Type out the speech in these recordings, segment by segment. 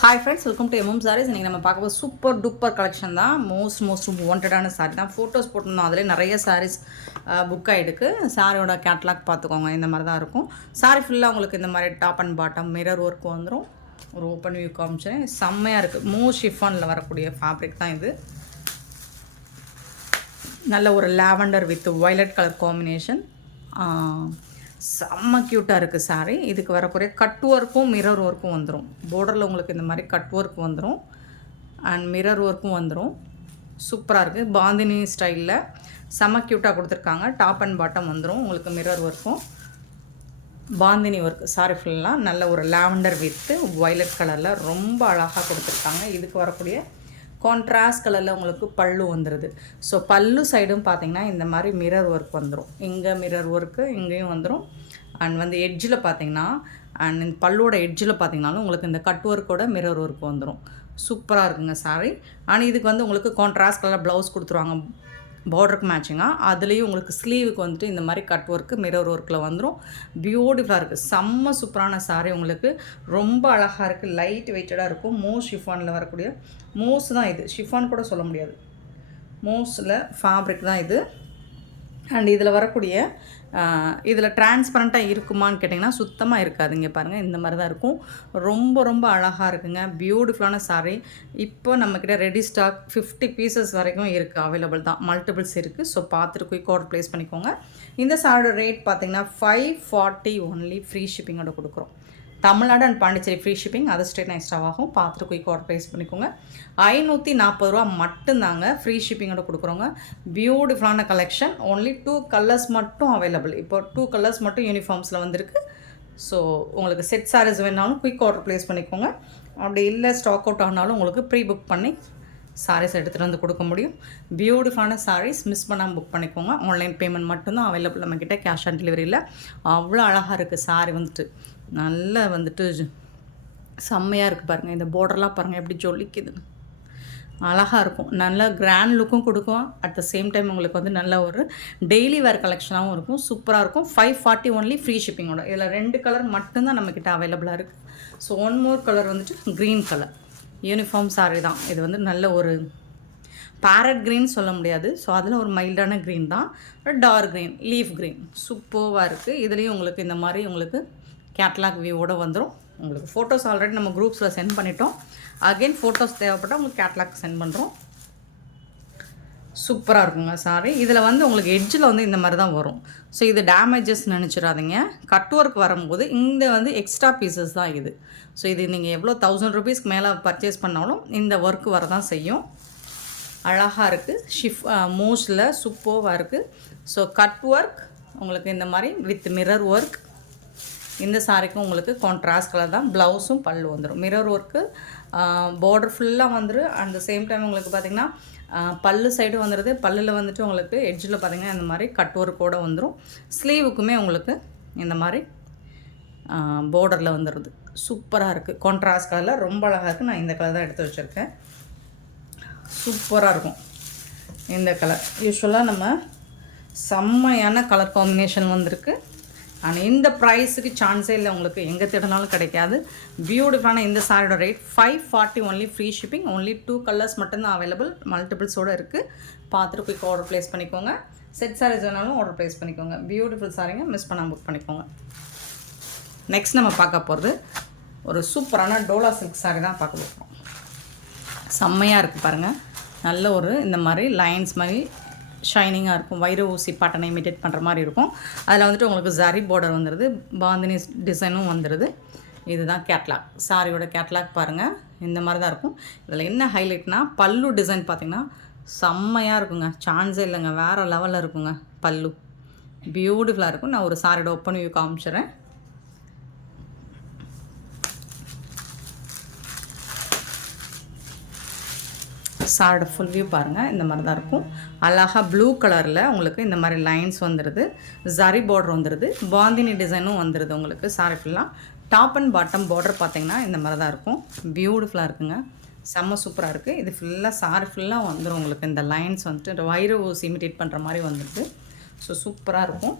Hi friends, welcome to MM sarees. இன்றைக்கி நம்ம பார்க்க சூப்பர் டூப்பர் கலெக்ஷன் தான். மோஸ்ட் வாண்டடான சாரீ தான். ஃபோட்டோஸ் போட்டிருந்தோம், அதிலே நிறைய சாரீஸ் புக் ஆகிடுக்கு. சாரியோட கேட்லாக் பார்த்துக்கோங்க. இந்த மாதிரி தான் இருக்கும். சாரீ ஃபுல்லாக உங்களுக்கு இந்த மாதிரி top and bottom mirror work வந்துடும். ஒரு ஓப்பன் வியூ காமிச்சேன், செம்மையாக இருக்குது. ஷிஃபானில் வரக்கூடிய ஃபேப்ரிக் தான் இது. நல்ல ஒரு lavender with violet colour combination. செம்ம க்யூட்டாக இருக்குது சாரீ. இதுக்கு வரக்கூடிய கட் ஒர்க்கும் மிரர் ஒர்க்கும் வந்துடும். பார்டரில் உங்களுக்கு இந்த மாதிரி கட் ஒர்க் வந்துடும் அண்ட் மிரர் ஒர்க்கும் வந்துடும். சூப்பராக இருக்குது. பாந்தினி ஸ்டைலில் செம்ம க்யூட்டாக கொடுத்துருக்காங்க. டாப் அண்ட் பாட்டம் வந்துடும் உங்களுக்கு மிரர் ஒர்க்கும் பாந்தினி ஒர்க். சாரி ஃபுல்லாக நல்ல ஒரு லாவெண்டர் வித்து வயலட் கலரில் ரொம்ப அழகாக கொடுத்துருக்காங்க. இதுக்கு வரக்கூடிய கான்ட்ராஸ்ட் கலரில் உங்களுக்கு பல்லு வந்துடுது. ஸோ பல்லு சைடும் பார்த்திங்கன்னா இந்த மாதிரி மிரர் ஒர்க் வந்துடும். இங்கே மிரர் ஒர்க்கு இங்கேயும் வந்துடும். அண்ட் வந்து எட்ஜில் பார்த்திங்கன்னா அண்ட் இந்த பல்லோட எட்ஜில் பார்த்திங்கனாலும் உங்களுக்கு இந்த கட் ஒர்க்கோட மிரர் ஒர்க் வந்துடும். சூப்பராக இருக்குங்க சாரி. ஆனால் இதுக்கு வந்து உங்களுக்கு கான்ட்ராஸ்ட் கலர் ப்ளவுஸ் கொடுத்துருவாங்க பார்டருக்கு மேட்சிங்காக. அதுலேயும் உங்களுக்கு ஸ்லீவுக்கு வந்துட்டு இந்த மாதிரி கட் ஒர்க்கு மிரர் ஒர்க்கில் வந்துடும். பியூட்டிஃபுல்லாக இருக்குது. செம்ம சூப்பரான சாரீ. உங்களுக்கு ரொம்ப அழகாக இருக்குது. லைட் வெயிட்டடாக இருக்கும். ஷிஃபானில் வரக்கூடிய தான் இது. ஷிஃபான் கூட சொல்ல முடியாது, மோஸில் ஃபேப்ரிக் தான் இது. அண்ட் இதில் வரக்கூடிய இதில் டிரான்ஸ்பரண்ட்டாக இருக்குமான்னு கேட்டிங்கன்னா சுத்தமாக இருக்காதுங்க. பாருங்கள், இந்த மாதிரி தான் இருக்கும். ரொம்ப அழகாக இருக்குங்க. பியூட்டிஃபுல்லான சாரீ. இப்போ நம்மக்கிட்ட ரெடி ஸ்டாக் 50 பீசஸ் வரைக்கும் இருக்குது, அவைலபிள் தான். மல்டிபிள்ஸ் இருக்குது. ஸோ பார்த்துட்டு குயிக் ஆர்டர் ப்ளேஸ் பண்ணிக்கோங்க. இந்த சாரியோட ரேட் பார்த்திங்கன்னா 540 ஒன்லி. ஃப்ரீ ஷிப்பிங்கோட கொடுக்குறோம். Tamil Nadu and Pondicherry free shipping, அது ஸ்டேட் எக்ஸ்ட்ராவாகும். பார்த்துட்டு குயிக் ஆர்டர் ப்ளேஸ் பண்ணிக்கோங்க. 540 ரூபா மட்டும்தாங்க. ஃப்ரீ ஷிப்பிங்கோட கொடுக்குறோங்க. பியூட்டிஃபுல்லான கலெக்ஷன். ஓன்லி 2 கலர்ஸ் மட்டும் அவைலபிள். இப்போ 2 கலர்ஸ் மட்டும் யூனிஃபார்ம்ஸில் வந்துருக்கு. ஸோ உங்களுக்கு செட் சாரீஸ் வேணாலும் குயிக் ஆர்டர் ப்ளேஸ் பண்ணிக்கோங்க. அப்படி இல்லை ஸ்டாக் அவுட் ஆனாலும் உங்களுக்கு ப்ரீ புக் பண்ணி சாரீஸ் எடுத்துகிட்டு வந்து கொடுக்க முடியும். பியூட்டிஃபுல்லான சாரீஸ் மிஸ் பண்ணாமல் புக் பண்ணிக்கோங்க. ஆன்லைன் பேமெண்ட் மட்டும்தான் அவைலபிள் நம்மக்கிட்ட. கேஷ் ஆன் டெலிவரியில். அவ்வளோ அழகாக இருக்குது சாரீ. வந்துட்டு நல்லா வந்துட்டு செம்மையாக இருக்குது பாருங்கள். இந்த பார்டர்லாம் பாருங்கள் எப்படி ஜொலிக்குதுன்னு. அழகாக இருக்கும். நல்ல கிராண்ட் லுக்கும் கொடுக்கும். அட் த சேம் டைம் உங்களுக்கு வந்து நல்ல ஒரு டெய்லி வேர் கலெக்ஷனாகவும் இருக்கும். சூப்பராக இருக்கும். 540 ஒன்லி. ஃப்ரீ ஷிப்பிங்கோட. இதில் 2 கலர் மட்டும்தான் நம்மக்கிட்ட அவைலபிளாக இருக்குது. ஸோ ஒன் மோர் கலர் வந்துட்டு க்ரீன் கலர் யூனிஃபார்ம் சாரீ தான். இது வந்து நல்ல ஒரு பேரட் க்ரீன் சொல்ல முடியாது. ஸோ அதில் ஒரு மைல்டான க்ரீன் தான். டார்க் க்ரீன், லீஃப் க்ரீன் சூப்பராக இருக்குது. இதுலேயும் உங்களுக்கு இந்த மாதிரி உங்களுக்கு கேட்லாக் வியூவோடு வந்துடும். உங்களுக்கு ஃபோட்டோஸ் ஆல்ரெடி நம்ம குரூப்ஸில் சென்ட் பண்ணிட்டோம். அகெயின் ஃபோட்டோஸ் தேவைப்பட்டால் உங்களுக்கு கேட்லாக் சென்ட் பண்ணுறோம். சூப்பராக இருக்குங்க சாரி. இதில் வந்து உங்களுக்கு எட்ஜில் வந்து இந்த மாதிரி தான் வரும். ஸோ இது டேமேஜஸ் நினச்சிடாதீங்க. கட் ஒர்க் வரும்போது இந்த வந்து எக்ஸ்ட்ரா பீசஸ் தான் இது. ஸோ இது நீங்கள் எவ்வளோ 1000 ருபீஸ்க்கு மேலே பர்ச்சேஸ் பண்ணாலும் இந்த ஒர்க் வர தான் செய்யும். அழகாக இருக்குது. மோஸ்டில் சூப்பராக இருக்குது. ஸோ கட் ஒர்க் உங்களுக்கு இந்த மாதிரி வித் மிரர் ஒர்க். இந்த சாரிக்கும் உங்களுக்கு கான்ட்ராஸ்ட் கலர் தான். ப்ளவுஸும் பல்லு வந்துடும். மிரர் ஒர்க்கு பார்டர் ஃபுல்லாக வந்துடும். அட் த சேம் டைம் உங்களுக்கு பார்த்திங்கன்னா பல்லு சைடு வந்துடுது. பல்லில் வந்துட்டு உங்களுக்கு எட்ஜில் பார்த்திங்கன்னா இந்த மாதிரி கட் ஒர்க்கோடு வந்துடும். ஸ்லீவுக்குமே உங்களுக்கு இந்த மாதிரி பார்டரில் வந்துடுது. சூப்பராக இருக்குது. கான்ட்ராஸ்ட் கலரில் ரொம்ப அழகாக இருக்குது. நான் இந்த கலர் தான் எடுத்து வச்சுருக்கேன். சூப்பராக இருக்கும் இந்த கலர். யூஸ்வலாக நம்ம செம்மையான கலர் காம்பினேஷன் வந்திருக்கு. ஆனால் இந்த ப்ரைஸுக்கு சான்ஸே இல்லை. உங்களுக்கு எங்கே தேடினாலும் கிடைக்காது. பியூட்டிஃபுல்லான இந்த சாரியோட rate 540 only. Free shipping. Only 2 colours மட்டும்தான் அவைலபிள். மல்டிபிள்ஸோடு இருக்குது. பார்த்துட்டு குயிக் ஆர்டர் ப்ளேஸ் பண்ணிக்கோங்க. செட் சாரீஸ் வேணாலும் ஆர்டர் ப்ளேஸ் பண்ணிக்கோங்க. பியூட்டிஃபுல் சாரீங்க, மிஸ் பண்ணாமல் புக் பண்ணிக்கோங்க. நெக்ஸ்ட் நம்ம பார்க்க போகிறது ஒரு சூப்பரான டோலா சில்க் சாரீ தான் பார்க்க போகிறோம். செம்மையாக இருக்குது பாருங்கள். நல்ல ஒரு இந்த மாதிரி லைன்ஸ் மாதிரி ஷைனிங்காக இருக்கும். வைர ஊசி பாட்டனை இமிட்டேட் பண்ணுற மாதிரி இருக்கும். அதில் வந்துட்டு உங்களுக்கு ஜரி பார்டர் வந்துடுது. பாந்தினி டிசைனும் வந்துடுது. இதுதான் கேட்லாக். சாரியோட கேட்லாக் பாருங்கள். இந்த மாதிரி தான் இருக்கும். இதில் என்ன ஹைலைட்னா பல்லு டிசைன் பார்த்திங்கன்னா செம்மையாக இருக்குங்க. சான்ஸே இல்லைங்க. வேறு லெவலில் இருக்குங்க. பல்லு பியூட்டிஃபுல்லாக இருக்கும். நான் ஒரு சாரியோட ஓப்பன் வியூ காமிச்சிடுறேன். சாரோட ஃபுல் வியூ பாருங்கள். இந்த மாதிரி தான் இருக்கும். அழகாக ப்ளூ கலரில் உங்களுக்கு இந்த மாதிரி லைன்ஸ் வந்துடுது. ஜரி பார்டர் வந்துடுது. பாந்தினி டிசைனும் வந்துடுது உங்களுக்கு சாரி ஃபுல்லாக. டாப் அண்ட் பாட்டம் பார்டர் பார்த்திங்கன்னா இந்த மாதிரி தான் இருக்கும். பியூட்டிஃபுல்லாக இருக்குங்க. செம்ம சூப்பராக இருக்குது. இது ஃபுல்லாக சாரி ஃபுல்லாக வந்துடும் உங்களுக்கு. இந்த லைன்ஸ் வந்துட்டு வைர ஊசி இமிட்டேட் பண்ணுற மாதிரி வந்துடுது. ஸோ சூப்பராக இருக்கும்.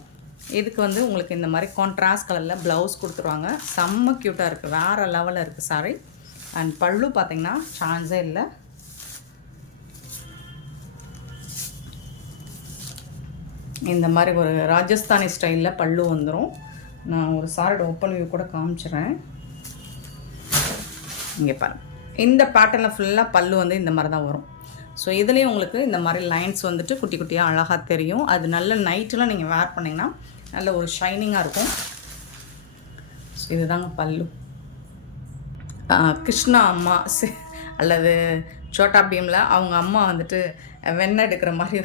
இதுக்கு வந்து உங்களுக்கு இந்த மாதிரி கான்ட்ராஸ்ட் கலரில் ப்ளவுஸ் கொடுத்துருவாங்க. செம்ம க்யூட்டாக இருக்குது. வேறு லெவலில் இருக்குது சாரி. அண்ட் பல்லு பார்த்திங்கன்னா சான்ஸே இல்லை. இந்த மாதிரி ஒரு ராஜஸ்தானி ஸ்டைலில் பல்லு வந்துடும். நான் ஒரு சாரோட ஓப்பன் வியூ கூட காமிச்சிடுறேன். இங்கே பாருங்கள், இந்த பேட்டர்னில் ஃபுல்லாக பல்லு வந்து இந்த மாதிரி தான் வரும். ஸோ இதுலேயும் உங்களுக்கு இந்த மாதிரி லைன்ஸ் வந்துட்டு குட்டி குட்டியாக அழகாக தெரியும். அது நல்ல நைட்டெலாம் நீங்கள் வேர் பண்ணிங்கன்னா நல்ல ஒரு ஷைனிங்காக இருக்கும். ஸோ இதுதாங்க பல்லு. கிருஷ்ணா அம்மா அல்லது சோட்டா பீமில் அவங்க அம்மா வந்துட்டு வெண்ணெய் எடுக்கிற மாதிரி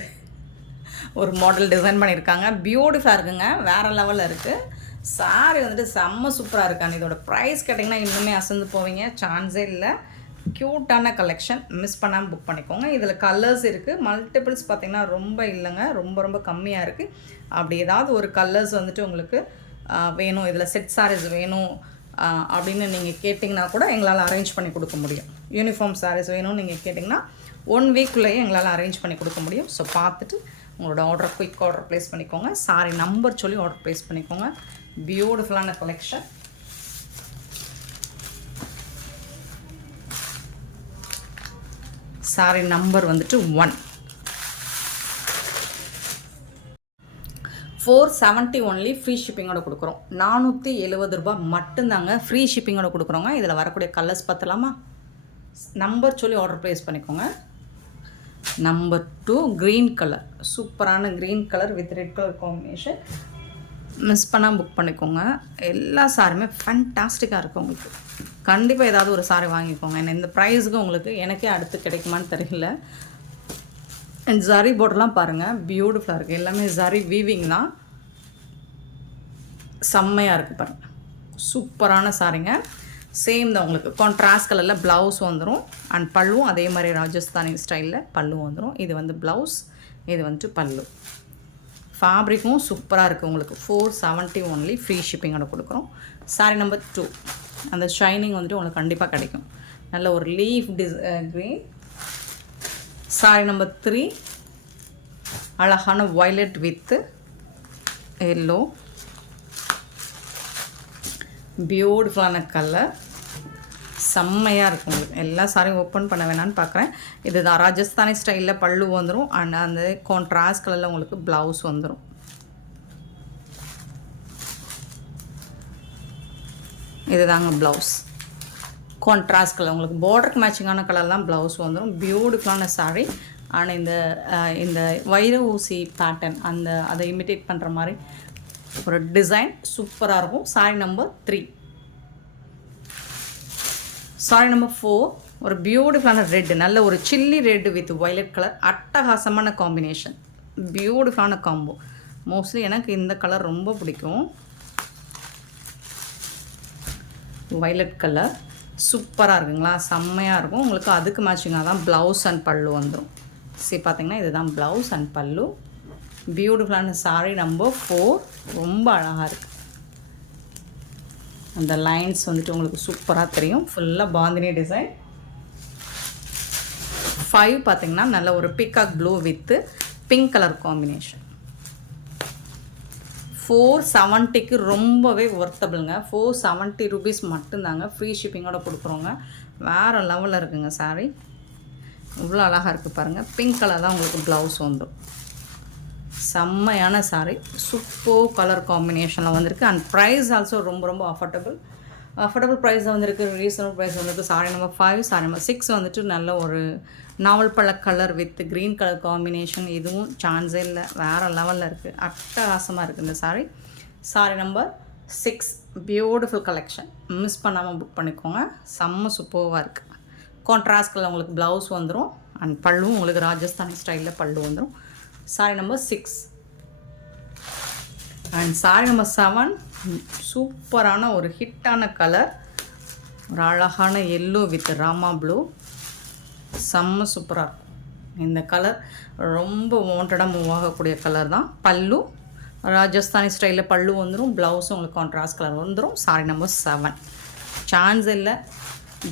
ஒரு மாடல் டிசைன் பண்ணியிருக்காங்க. பியூட்டிஃபுல்லாக இருக்குங்க, வேறு லெவலில் இருக்குது. சாரி வந்துட்டு செம்ம சூப்பராக இருக்காங்க. இதோட ப்ரைஸ் கேட்டிங்கன்னா இன்னுமே அசந்து போவீங்க, சான்ஸே இல்லை. க்யூட்டான கலெக்ஷன், மிஸ் பண்ணாமல் புக் பண்ணிக்கோங்க. இதில் கலர்ஸ் இருக்குது, மல்டிபிள்ஸ் பார்த்திங்கன்னா ரொம்ப இல்லைங்க, ரொம்ப ரொம்ப கம்மியாக இருக்குது. அப்படி ஏதாவது ஒரு கலர்ஸ் வந்துட்டு உங்களுக்கு வேணும், இதில் செட் சாரீஸ் வேணும் அப்படின்னு நீங்கள் கேட்டிங்கன்னா கூட எங்களால் அரேஞ்ச் பண்ணி கொடுக்க முடியும். யூனிஃபார்ம் சாரீஸ் வேணும்னு நீங்கள் கேட்டிங்கன்னா 1 வீக்குள்ளேயே எங்களால் அரேஞ்ச் பண்ணி கொடுக்க முடியும். ஸோ பார்த்துட்டு உங்களோட ஆர்டர் குயிக் ஆர்டர் ப்ளேஸ் பண்ணிக்கோங்க. சாரி நம்பர் சொல்லி ஆர்டர் ப்ளேஸ் பண்ணிக்கோங்க. பியூட்டிஃபுல்லான கலெக்ஷன். சாரி நம்பர் வந்துட்டு 1. 470 ஒன்லி ஃப்ரீ ஷிப்பிங்கோட கொடுக்குறோம். 470 ரூபா மட்டும்தாங்க ஃப்ரீ ஷிப்பிங்கோட கொடுக்குறோங்க. இதில் வரக்கூடிய கலர்ஸ் பார்த்தலாமா? நம்பர் சொல்லி ஆர்டர் ப்ளேஸ் பண்ணிக்கோங்க. நம்பர் 2 க்ரீன் கலர், சூப்பரான green colour with red colour combination. Miss பண்ணால் புக் பண்ணிக்கோங்க. எல்லா சாரியுமே ஃபேன்டாஸ்டிக்காக இருக்கும். உங்களுக்கு கண்டிப்பாக ஏதாவது ஒரு சாரி வாங்கிக்கோங்க. ஏன்னா இந்த ப்ரைஸுக்கு உங்களுக்கு எனக்கே அடுத்து கிடைக்குமான்னு தெரியல. அண்ட் ஜரி போர்டெலாம் பாருங்கள், பியூட்டிஃபுல்லாக இருக்குது. எல்லாமே ஜரி வீவிங் தான், செம்மையாக இருக்குது பாருங்கள். சூப்பரான சாரிங்க. சேம் தான் உங்களுக்கு கான்ட்ராஸ்ட் கலரில் ப்ளவுஸ் வந்துடும். அண்ட் பல்லுவும் அதே மாதிரி ராஜஸ்தானி ஸ்டைலில் பல்லுவும் வந்துடும். இது வந்து ப்ளவுஸ், இது வந்துட்டு பல்லு. ஃபேப்ரிக்கும் சூப்பராக இருக்குது. உங்களுக்கு 470 ஒன்லி ஃப்ரீ ஷிப்பிங்கோட கொடுக்குறோம். சாரி நம்பர் 2, அந்த ஷைனிங் வந்துட்டு உங்களுக்கு கண்டிப்பாக கிடைக்கும். நல்ல ஒரு லீஃப் க்ரீன். சாரி நம்பர் 3 அழகான வயலட் வித் எல்லோ, பியூட்டிஃபுல்லான கலர், செம்மையாக இருக்கும். உங்களுக்கு எல்லா சாரியும் ஓப்பன் பண்ண வேணான்னு பார்க்குறேன். இதுதான் ராஜஸ்தானி ஸ்டைலில் பல்லு வந்துடும். அண்ட் அந்த கான்ட்ராஸ்ட் கலரில் உங்களுக்கு ப்ளவுஸ் வந்துடும். இதுதாங்க ப்ளவுஸ், கான்ட்ராஸ்ட் கலர். உங்களுக்கு பார்டருக்கு மேட்சிங்கான கலர்லாம் ப்ளவுஸ் வந்துடும். பியூட்டிஃபுல்லான சாரீ. ஆனால் இந்த வைர ஊசி பேட்டர்ன் அதை இமிட்டேட் பண்ணுற மாதிரி ஒரு டிசைன் சூப்பராக இருக்கும். Sorry number 3. சாரி நம்பர் 4 ஒரு பியூட்டிஃபுல்லான ரெட், நல்ல ஒரு chilli red with violet colour, அட்டகாசமான காம்பினேஷன், பியூட்டிஃபுல்லான காம்போ. மோஸ்ட்லி எனக்கு இந்த கலர் ரொம்ப பிடிக்கும். வயலட் கலர் சூப்பராக இருக்குங்களா, செம்மையாக இருக்கும். உங்களுக்கு அதுக்கு மேட்சிங்காக தான் ப்ளவுஸ் அண்ட் பல்லு வந்துடும். சரி பார்த்தீங்கன்னா இதுதான் ப்ளவுஸ் அண்ட் பல்லு. பியூட்டிஃபுல்லான சாரீ நம்பர் 4, ரொம்ப அழகாக இருக்குது. அந்த லைன்ஸ் வந்துட்டு உங்களுக்கு சூப்பராக தெரியும். ஃபுல்லாக பாந்தினி டிசைன். 5 பார்த்திங்கன்னா நல்ல ஒரு peacock blue with pink colour combination. 470க்கு ரொம்பவே ஒர்த்தபிளுங்க. 470 ருபீஸ் மட்டும்தாங்க ஃப்ரீ ஷிப்பிங்கோட கொடுக்குறோங்க. வேறு லெவலில் இருக்குங்க சாரீ. இவ்வளோ அழகாக இருக்குது பாருங்கள். பிங்க் கலர் தான் உங்களுக்கு ப்ளவுஸ் வந்துடும். செம்மையான சாரீ, சூப்பர் கலர் காம்பினேஷனில் வந்திருக்கு. அண்ட் ப்ரைஸ் ஆல்சோ ரொம்ப ரொம்ப அஃபோர்டபுள் ப்ரைஸில் வந்திருக்கு. ரீசனபிள் ப்ரைஸ் வந்திருக்கு. Sorry number 5. சாரி நம்பர் 6 வந்துட்டு நல்ல ஒரு நாவல் பழ colour with green colour combination. இதுவும் சான்ஸே இல்லை, வேறு லெவலில் இருக்குது. அட்டகாசமாக இருக்குது இந்த sari. Sorry number 6 beautiful collection, miss பண்ணாமல் புக் பண்ணிக்கோங்க. செம்ம சூப்பராக இருக்குது. கான்ட்ராஸ்ட் கலர் உங்களுக்கு ப்ளவுஸ் வந்துடும். அண்ட் பல்லுவும் உங்களுக்கு ராஜஸ்தானி ஸ்டைலில் பல்லு வந்துடும். Saree number 6. And sorry number 7 சூப்பரான ஒரு ஹிட்டான கலர், ஒரு அழகான எல்லோ வித் ராமா ப்ளூ, செம்ம சூப்பராக இருக்கும். இந்த கலர் ரொம்ப வாண்டடாக மூவ் ஆகக்கூடிய கலர் தான். பல்லு ராஜஸ்தானி ஸ்டைலில் பல்லு வந்துடும். ப்ளவுஸும் உங்களுக்கு கான்ட்ராஸ்ட் கலர் வந்துடும். சாரி நம்பர் 7 சான்ஸ் இல்லை,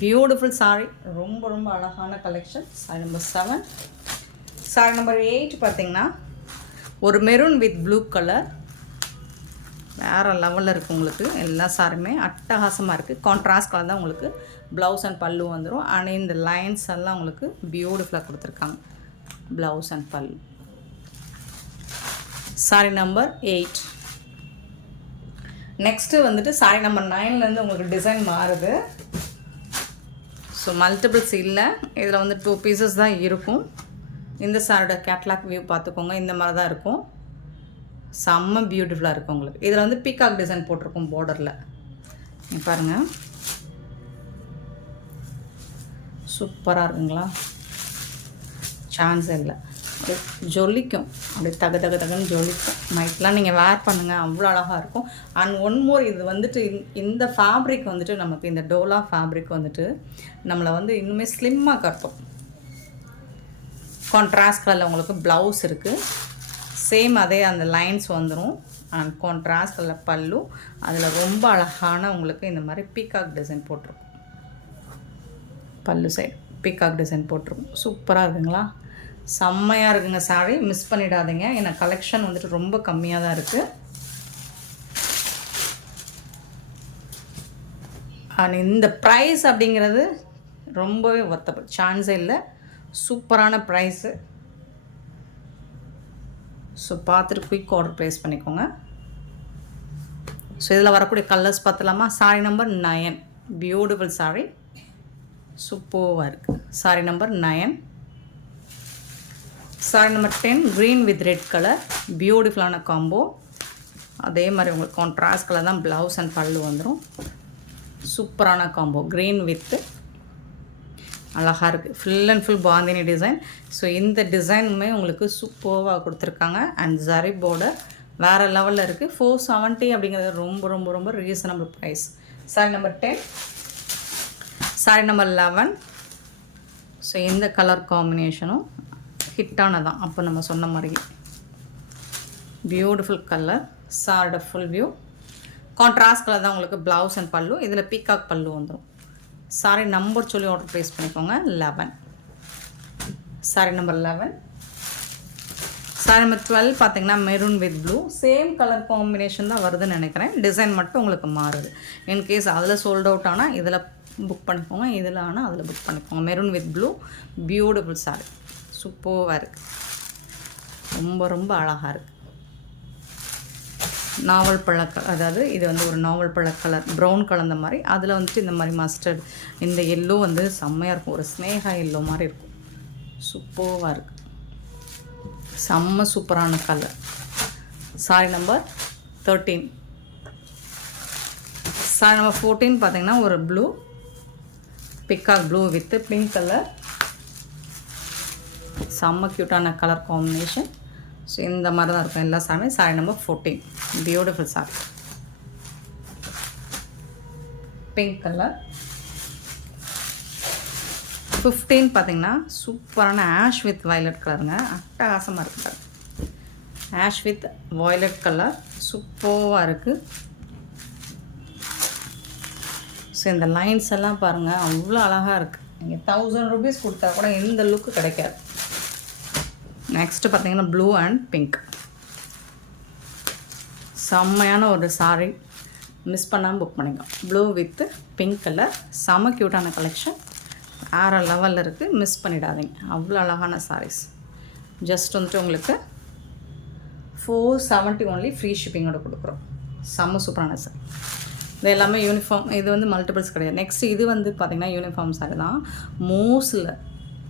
பியூட்டிஃபுல் சாரி, ரொம்ப ரொம்ப அழகான collection. Sorry number 7. Sorry number 8 பார்த்திங்கன்னா ஒரு மெரூன் வித் ப்ளூ கலர், வேறு லெவலில் இருக்குது உங்களுக்கு. எல்லா சாரியுமே அட்டகாசமாக இருக்குது. கான்ட்ராஸ்ட் கலர் தான் உங்களுக்கு ப்ளவுஸ் அண்ட் பல்லு வந்துடும். ஆனால் இந்த லைன்ஸ் எல்லாம் உங்களுக்கு பியூட்டிஃபுல்லாக கொடுத்துருக்காங்க. ப்ளவுஸ் அண்ட் பல்லு. Sorry number 8. நெக்ஸ்ட்டு வந்துட்டு சாரி நம்பர் 9லேருந்து உங்களுக்கு டிசைன் மாறுது. ஸோ மல்டிபிள்ஸ் இல்லை, இதில் வந்து 2 பீசஸ் தான் இருக்கும். இந்த சாரியோட கேட்லாக் வியூ பார்த்துக்கோங்க. இந்த மாதிரி தான் இருக்கும். செம்ம பியூட்டிஃபுல்லாக இருக்கும் உங்களுக்கு. இதில் வந்து பீகாக் டிசைன் போட்டிருக்கும் பார்டரில். நீங்கள் பாருங்கள், சூப்பராக இருக்குங்களா? சான்ஸே இல்லை. ஜொலிக்கும், அப்படியே தக தக தகன்னு ஜொலிக்கும். நைட்லாம் நீங்கள் வேர் பண்ணுங்கள், அவ்வளோ அழகாக இருக்கும். அண்ட் ஒன் மோர், இது வந்துட்டு இந்த ஃபேப்ரிக் வந்துட்டு நமக்கு இந்த டோலா ஃபேப்ரிக் வந்துட்டு நம்மளை வந்து இன்னுமே ஸ்லிம்மாக காட்டும். கான்ட்ராஸ்ட் கலரில் உங்களுக்கு ப்ளவுஸ் இருக்குது. சேம் அதே அந்த லைன்ஸ் வந்துடும். அண்ட் கான்ட்ராஸ்ட் கலர் பல்லு. அதில் ரொம்ப அழகான உங்களுக்கு இந்த மாதிரி பீகாக் டிசைன் போட்டிருக்கும். பல்லு சைடு பீகாக் டிசைன் போட்டிருக்கும். சூப்பராக இருக்குங்களா? செம்மையாக இருக்குங்க சாரி. மிஸ் பண்ணிடாதீங்க. ஏன்னா கலெக்ஷன் வந்துட்டு ரொம்ப கம்மியாக தான் இருக்குது. அண்ட் இந்த ப்ரைஸ் அப்படிங்கிறது ரொம்பவே ஒர்த்தபிள், சான்ஸே இல்லை. சூப்பரான ப்ரைஸு. ஸோ பார்த்துட்டு குயிக் ஆர்டர் ப்ளேஸ் பண்ணிக்கோங்க. ஸோ இதில் வரக்கூடிய கலர்ஸ் பார்த்துலாமா? சாரி நம்பர் 9. பியூட்டிஃபுல் சாரி, சூப்பராக இருக்குது. Sari number 9. Sari number 10 green with red colour. பியூட்டிஃபுல்லான காம்போ. அதே மாதிரி உங்களுக்கு கான்ட்ராஸ்ட் கலர் தான் ப்ளவுஸ் அண்ட் பல்லு வந்துடும். சூப்பரான காம்போ, க்ரீன் வித்து அழகாக இருக்குது. Full and full bandhani design. So இந்த டிசைனுமே உங்களுக்கு சூப்பராக கொடுத்துருக்காங்க. அண்ட் ஜரி பார்டர் வேறு லெவலில் இருக்குது. 470 அப்படிங்கிறது ரொம்ப ரொம்ப ரொம்ப reasonable price. Saree number 10. Saree number 11. So இந்த கலர் காம்பினேஷனும் ஹிட்டானதான். அப்போ நம்ம சொன்ன மாதிரி பியூட்டிஃபுல் கலர். சாரோட ஃபுல் வியூ கான்ட்ராஸ்ட் கலர் தான் உங்களுக்கு ப்ளவுஸ் அண்ட் பல்லு. இதில் பீகாக் பல்லு வந்துடும். சாரி நம்பர் சொல்லி ஆர்டர் ப்ளேஸ் பண்ணிக்கோங்க. 11. Saree number 11. சாரி நம்பர் 12 பார்த்தீங்கன்னா maroon with blue. Same colour combination தான் வருதுன்னு நினைக்கிறேன். டிசைன் மட்டும் உங்களுக்கு மாறுது. இன்கேஸ் அதில் சோல்ட் அவுட் ஆனால் இதில் புக் பண்ணிக்கோங்க, இதில் ஆனால் அதில் புக் பண்ணிக்கோங்க. Maroon with blue, beautiful sari. சூப்பராக இருக்குது. ரொம்ப ரொம்ப அழகாக இருக்குது. நாவல் பழ கலர், அதாவது இது வந்து ஒரு நாவல் பழ கலர், ப்ரௌன் கலந்த மாதிரி. அதில் வந்துட்டு இந்த மாதிரி மஸ்டர்ட், இந்த எல்லோ வந்து செம்மையாக இருக்கும். ஒரு ஸ்னேகா எல்லோ மாதிரி இருக்கும். சூப்பராக இருக்குது. செம்ம சூப்பரான colour. Sorry number 13. Sorry number 14 பார்த்தீங்கன்னா ஒரு blue, peacock blue with pink colour. செம்ம க்யூட்டான கலர் காம்பினேஷன். ஸோ இந்த மாதிரி தான் இருக்கும் எல்லா சாரியுமே. Sari number 14. Beautiful sari, pink colour. 15 பார்த்தீங்கன்னா சூப்பரான ஆஷ் வித் வயலட் கலருங்க. அட்டகாசமாக இருக்குது. ஆஷ் வித் வயலட் கலர் சூப்பராக இருக்குது. ஸோ இந்த லைன்ஸ் எல்லாம் பாருங்கள், அவ்வளோ அழகாக இருக்குது. நீங்கள் 1000 rupees கொடுத்தா கூட எந்த லுக்கு கிடைக்காது. நெக்ஸ்ட்டு பார்த்தீங்கன்னா ப்ளூ அண்ட் பிங்க். செம்மையான ஒரு சாரி, மிஸ் பண்ணாமல் புக் பண்ணிக்கலாம். ப்ளூ வித்து பிங்க் கலர், செம்ம க்யூட்டான கலெக்ஷன். வேறு லெவலில் இருக்குது. மிஸ் பண்ணிடாதீங்க. அவ்வளோ அழகான சாரீஸ். ஜஸ்ட் வந்துட்டு உங்களுக்கு 470 ஒன்லி ஃப்ரீ ஷிப்பிங்கோடு கொடுக்குறோம். செம்ம சூப்பரான சாரி. இது எல்லாமே யூனிஃபார்ம். இது வந்து மல்டிபிள்ஸ் கிடையாது. நெக்ஸ்ட் இது வந்து பார்த்திங்கன்னா யூனிஃபார்ம் சாரி தான். மோஸ்டில்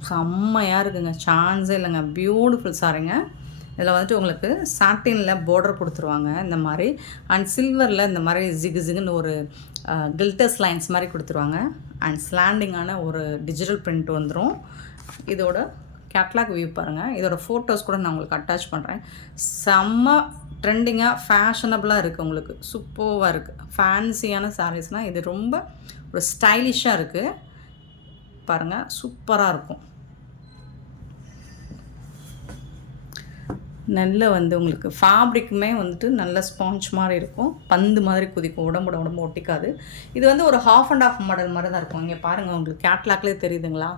செம்மையாக இருக்குங்க, சான்ஸே இல்லைங்க. பியூட்டிஃபுல் சாரிங்க. இதில் வந்துட்டு உங்களுக்கு சாட்டினில் பார்டர் கொடுத்துருவாங்க இந்த மாதிரி. அண்ட் சில்வரில் இந்த மாதிரி ஜிகு ஜிகுன்னு ஒரு கில்டர்ஸ் லைன்ஸ் மாதிரி கொடுத்துருவாங்க. அண்ட் ஸ்லாண்டிங்கான ஒரு டிஜிட்டல் பிரிண்ட் வந்துடும். இதோட கேட்லாக் வியூ பாருங்கள். இதோட ஃபோட்டோஸ் கூட நான் உங்களுக்கு அட்டாச் பண்ணுறேன். செம்ம ட்ரெண்டிங்காக ஃபேஷனபுளாக இருக்குது உங்களுக்கு. சூப்பராக இருக்குது. ஃபேன்சியான சாரீஸ்னால் இது ரொம்ப ஒரு ஸ்டைலிஷாக இருக்குது பாருங்கள். சூப்பராக இருக்கும். நல்ல வந்து உங்களுக்கு ஃபேப்ரிக்குமே வந்துட்டு நல்ல ஸ்பாஞ்ச் மாதிரி இருக்கும். பந்து மாதிரி குதிக்கும், உடம்பு ஒட்டிக்காது. இது வந்து ஒரு ஹாஃப் அண்ட் ஆஃப் மாடல் மாதிரி தான் இருக்கும். இங்கே பாருங்கள், உங்களுக்கு கேட்லாக்லேயே தெரியுதுங்களா?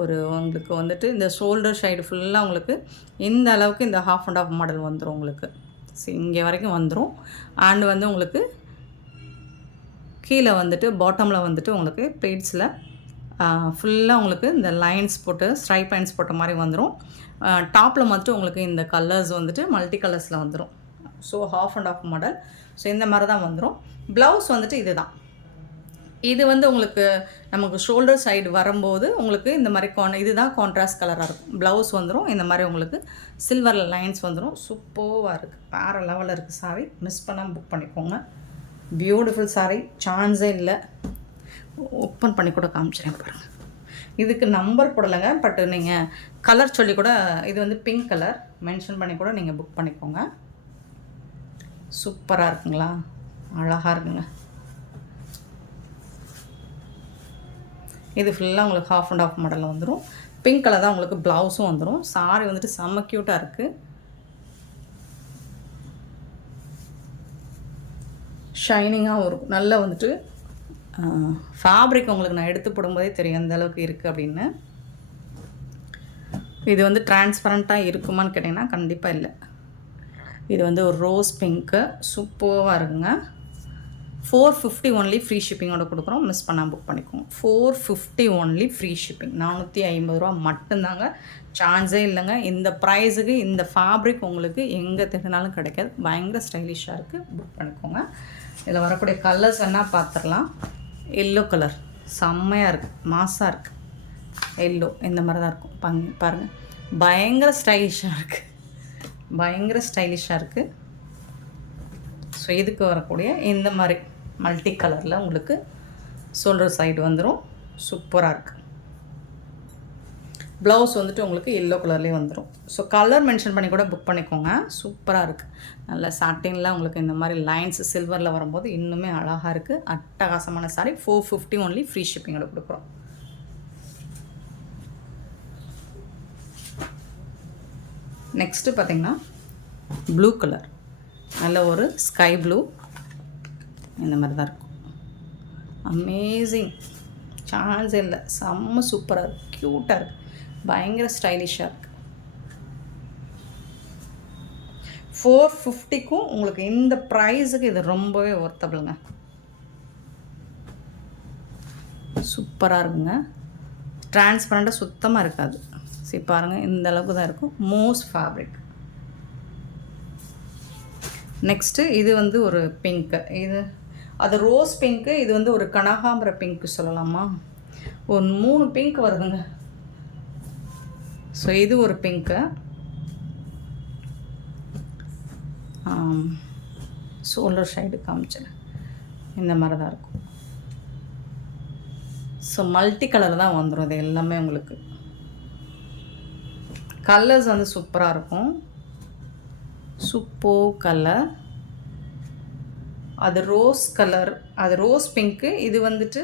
ஒரு உங்களுக்கு வந்துட்டு இந்த ஷோல்டர் சைடு ஃபுல்லாக உங்களுக்கு இந்த அளவுக்கு இந்த ஹாஃப் அண்ட் ஆஃப் மாடல் வந்துடும் உங்களுக்கு. இங்கே வரைக்கும் வந்துடும். அண்ட் வந்து உங்களுக்கு கீழே வந்துட்டு பாட்டமில் வந்துட்டு உங்களுக்கு ப்ளீட்ஸில் ஃபுல்லாக உங்களுக்கு இந்த லைன்ஸ் போட்டு ஸ்ட்ரைப் லைன்ஸ் போட்ட மாதிரி வந்துடும். டாப்பில் மட்டும் உங்களுக்கு இந்த கலர்ஸ் வந்துட்டு மல்டி கலர்ஸில் வந்துடும். So half and half model. So இந்த மாதிரி தான் வந்துடும். ப்ளவுஸ் வந்துட்டு இது தான். இது வந்து உங்களுக்கு நமக்கு ஷோல்டர் சைடு வரும்போது உங்களுக்கு இந்த மாதிரி இதுதான் கான்ட்ராஸ்ட் கலராக இருக்கும். ப்ளவுஸ் வந்துடும் இந்த மாதிரி உங்களுக்கு சில்வர் லைன்ஸ் வந்துடும். சூப்பராக இருக்குது, வேறு லெவலில் இருக்குது சாரி. மிஸ் பண்ணாமல் புக் பண்ணிக்கோங்க. பியூட்டிஃபுல் சாரி, சான்ஸே இல்லை. ஓப்பன் பண்ணி கூட காமிச்சிடறேன் பாருங்கள். இதுக்கு நம்பர் போடலைங்க, பட் நீங்கள் கலர் சொல்லி கூட, இது வந்து பிங்க் கலர் மென்ஷன் பண்ணி கூட நீங்கள் புக் பண்ணிக்கோங்க. சூப்பராக இருக்குங்களா, அழகாக இருக்குங்க. இது ஃபுல்லாக உங்களுக்கு ஹாஃப் அண்ட் ஆஃப் மாடலில் வந்துடும். பிங்க் கலர் தான் உங்களுக்கு ப்ளவுஸும் வந்துடும். சாரி வந்துட்டு செம்ம க்யூட்டாக இருக்குது. ஷைனிங்காகவும் இருக்கும். நல்லா வந்துட்டு ஃபேப்ரிக் உங்களுக்கு நான் எடுத்து போடும்போதே தெரியும் எந்த அளவுக்கு இருக்குது அப்படின்னு. இது வந்து டிரான்ஸ்பரண்ட்டாக இருக்குமான்னு கேட்டிங்கன்னா கண்டிப்பாக இல்லை. இது வந்து ஒரு ரோஸ் பிங்க்கு, சூப்பராக இருக்குங்க. 450 ஒன்லி ஃப்ரீ ஷிப்பிங்கோட கொடுக்குறோம். மிஸ் பண்ணால் புக் பண்ணிக்கோங்க. 450 ஒன்லி ஃப்ரீ ஷிப்பிங். 450 ரூபா மட்டும்தாங்க, சான்ஸே இல்லைங்க. இந்த ப்ரைஸுக்கு இந்த ஃபேப்ரிக் உங்களுக்கு எங்கே தேடினாலும் கிடைக்காது. பயங்கர ஸ்டைலிஷாக இருக்குது, புக் பண்ணிக்கோங்க. இதில் வரக்கூடிய கலர்ஸ் என்ன பார்த்துடலாம். எல்லோ கலர் செம்மையாக இருக்குது, மாஸாக இருக்குது. எல்லோ இந்த மாதிரி தான் இருக்கும். பாருங்கள், பயங்கர ஸ்டைலிஷாக இருக்குது, பயங்கர ஸ்டைலிஷாக இருக்குது. ஸோ இதுக்கு வரக்கூடிய இந்த மாதிரி மல்டி கலரில் உங்களுக்கு ஷோல்டர் சைடு வந்துடும். சூப்பராக இருக்குது. ப்ளவுஸ் வந்துட்டு உங்களுக்கு எல்லோ கலர்லேயே வந்துடும். ஸோ கலர் மென்ஷன் பண்ணி கூட புக் பண்ணிக்கோங்க. சூப்பராக இருக்குது. நல்ல சாட்டினில் உங்களுக்கு இந்த மாதிரி லைன்ஸ் சில்வரில் வரும்போது இன்னுமே அழகாக இருக்குது. அட்டகாசமான சாரி. 450 ஒன்லி ஃப்ரீ ஷிப்பிங்கோட கொடுக்குறோம். நெக்ஸ்ட்டு பார்த்திங்கன்னா ப்ளூ கலர், நல்ல ஒரு ஸ்கை ப்ளூ இந்த மாதிரி தான் இருக்கும். அமேசிங், சான்ஸ் இல்லை, செம்ம சூப்பராக இருக்குது, க்யூட்டாக இருக்குது, பயங்கர ஸ்டைலிஷாக இருக்குது. 450க்கும் உங்களுக்கு இந்த ப்ரைஸுக்கு இது ரொம்பவே ஒர்த்தபிளுங்க. சூப்பராக இருக்குங்க. டிரான்ஸ்பரண்ட்டாக சுத்தமாக இருக்காது. சரி பாருங்கள், இந்த அளவுக்கு தான் இருக்கும். Most fabric. நெக்ஸ்ட்டு இது வந்து ஒரு பிங்க்கு, இது அது ரோஸ் பிங்க்கு, இது வந்து ஒரு கனகாம்பர பிங்க்கு சொல்லலாமா. ஒரு 3 பிங்க் வருதுங்க. ஸோ இது ஒரு பிங்க்கு. ஷோல்டர் சைடு காமிச்சிடேன், இந்த மாதிரி தான் இருக்கும். ஸோ மல்டி கலர் தான் வந்துடும். இது எல்லாமே உங்களுக்கு கலர்ஸ் வந்து சூப்பராக இருக்கும். Super colour. அது ரோஸ் கலர், அது ரோஸ் பிங்க்கு. இது வந்துட்டு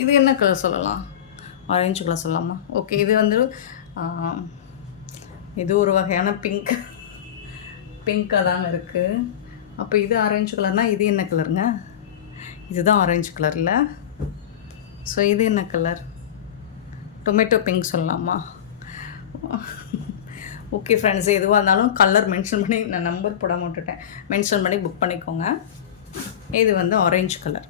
இது என்ன கலர் சொல்லலாம், ஆரஞ்சு கலர் சொல்லலாமா. ஓகே, இது வந்து இது ஒரு வகையான பிங்க், பிங்காக தாங்க இருக்குது. அப்போ இது ஆரஞ்சு கலர்னால் இது என்ன கலருங்க, இதுதான் ஆரஞ்சு கலரில். ஸோ இது என்ன கலர், டொமேட்டோ பிங்க் சொல்லலாமா. ஓகே ஃப்ரெண்ட்ஸ், எதுவாக இருந்தாலும் கலர் மென்ஷன் பண்ணி, நான் நம்பர் போடாமல் விட்டுட்டேன், மென்ஷன் பண்ணி புக் பண்ணிக்கோங்க. இது வந்து ஆரஞ்சு கலர்,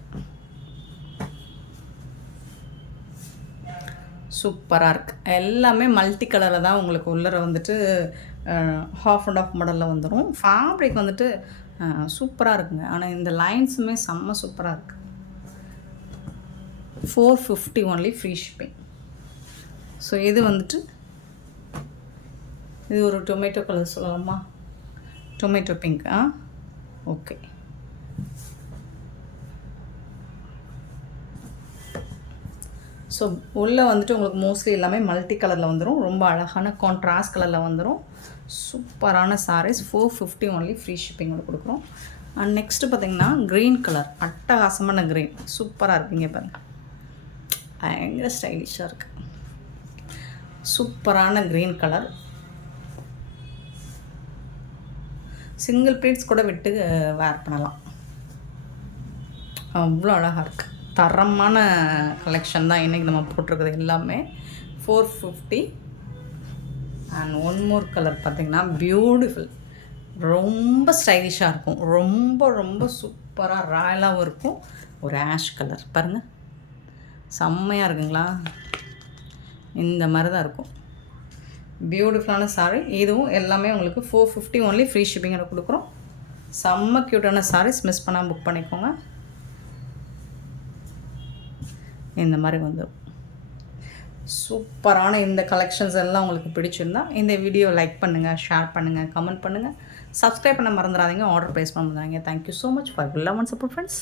சூப்பராக இருக்குது. எல்லாமே மல்டி கலரில் தான் உங்களுக்கு உள்ளர வந்துட்டு ஹாஃப் அண்ட் ஆஃப் மாடலில் வந்துடும். ஃபேப்ரிக் வந்துட்டு சூப்பராக இருக்குங்க. ஆனால் இந்த லைன்ஸுமே செம்ம சூப்பராக இருக்குது. 450 ஒன்லி ஃப்ரீ ஷிப்பிங். ஸோ இது வந்துட்டு இது ஒரு டொமேட்டோ கலர் சொல்லலாமா, டொமேட்டோ பிங்க். ஓகே. ஸோ உள்ளே வந்துட்டு உங்களுக்கு மோஸ்ட்லி எல்லாமே மல்டி கலரில் வந்துடும். ரொம்ப அழகான கான்ட்ராஸ்ட் கலரில் வந்துடும். சூப்பரான சாரீஸ். 450 ஒன்லி ஃப்ரீ ஷிப்பிங்கோட கொடுக்குறோம். அண்ட் நெக்ஸ்ட்டு பார்த்திங்கன்னா க்ரீன் கலர், அட்டகாசமான க்ரீன், சூப்பராக இருக்குங்க பாருங்கள், பயங்கர ஸ்டைலிஷாக இருக்குது. சூப்பரான க்ரீன் கலர். சிங்கிள் ப்ளீட்ஸ் கூட விட்டு வேர் பண்ணலாம், அவ்வளோ அழகாக இருக்குது. தரமான கலெக்ஷன் தான் இன்றைக்கி நம்ம போட்டிருக்கிறது எல்லாமே. 450 அண்ட் ஒன் மோர் கலர் பார்த்திங்கன்னா பியூட்டிஃபுல், ரொம்ப ஸ்டைலிஷாக இருக்கும், ரொம்ப ரொம்ப சூப்பராக ராயலாகவும் இருக்கும். ஒரு ஆஷ் கலர் பாருங்கள், செம்மையாக இருக்குங்களா? இந்த மாதிரி தான் இருக்கும். பியூட்டிஃபுல்லான சாரீ. இதுவும் எல்லாமே உங்களுக்கு 450 ஒன்லி, ஃப்ரீ ஷிப்பிங்கோட கொடுக்குறோம். செம்ம க்யூட்டான சாரீஸ், மிஸ் பண்ணாமல் புக் பண்ணிக்கோங்க. இந்த மாதிரி வந்துடும். சூப்பரான இந்த கலெக்ஷன்ஸ் எல்லாம் உங்களுக்கு பிடிச்சிருந்தா இந்த வீடியோ லைக் பண்ணுங்கள், ஷேர் பண்ணுங்கள், கமெண்ட் பண்ணுங்கள், சப்ஸ்கிரைப் பண்ண மறந்துடாதீங்க, ஆர்டர் ப்ளேஸ் பண்ண மறந்துடாதீங்க. Thank you so much for love and support friends.